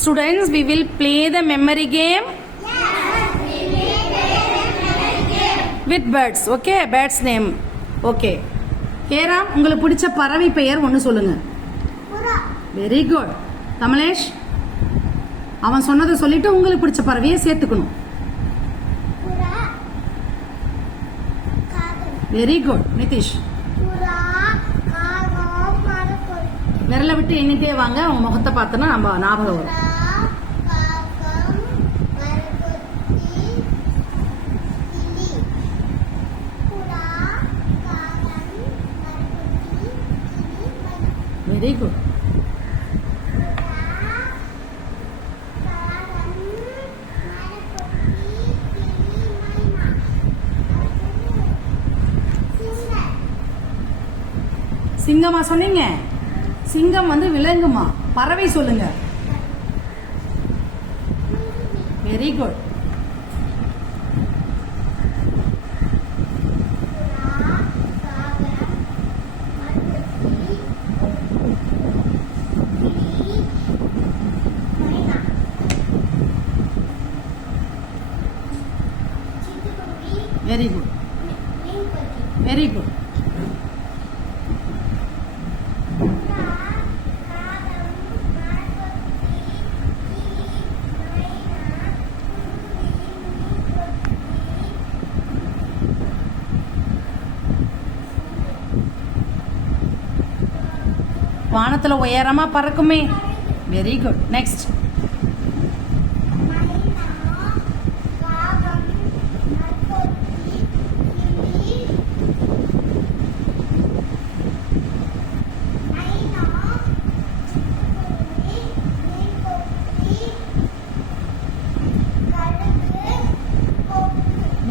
Students, we will play the memory game with birds. Okay, birds name. Okay. Hey Ram, உங்களுக்கு பிடிச்ச பறவை பெயர் ஒன்று சொல்லுங்க. Very good. கமலேஷ், அவன் சொன்னதை சொல்லிட்டு உங்களுக்கு பிடிச்ச பறவையை சேர்த்துக்கணும். Very good. நிதிஷ், விரல விட்டு எண்ணிட்டே வாங்க, அவங்க முகத்தை பார்த்தோன்னா நம்ம ஞாபகம் வரும். Very good. சிங்கமா சொன்னீங்க? சிங்கம் வந்து விலங்குமா? பறவை சொல்லுங்க. Very good. Very good. Very good. வானத்துல உயரமா பறக்குமே. Very good. Next.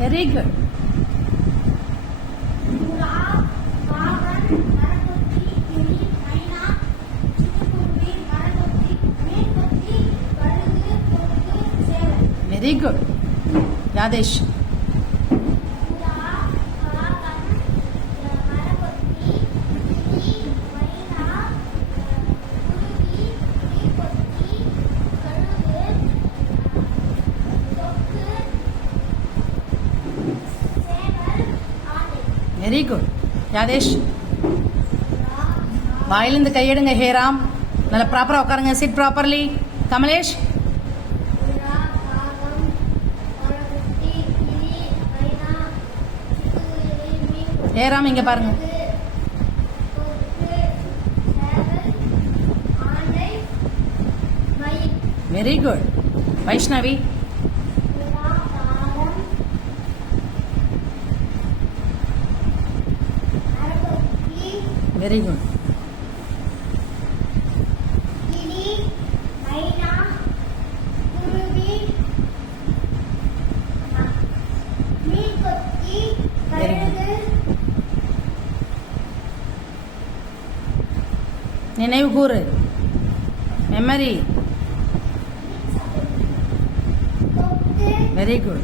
Very good. Very good. Yadesh, very good. Yadesh, வாயிலிருந்து கையெடுங்க. ஹேராம், நல்லா ப்ராப்பரா உட்காருங்க. Chit properly. கமலேஷ், ஹேராம் இங்க பாருங்க. Very good. Vaishnavi, very good. நினைவு கூறு. மெமரி. Very good.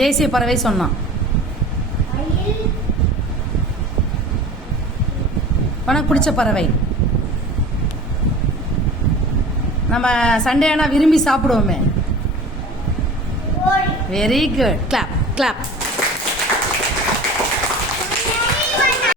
தேசிய பறவை சொன்னான். உனக்கு பிடிச்ச பறவை? நம்ம சண்டே ஆனா விரும்பி சாப்பிடுவோமே. Very good. Clap clap.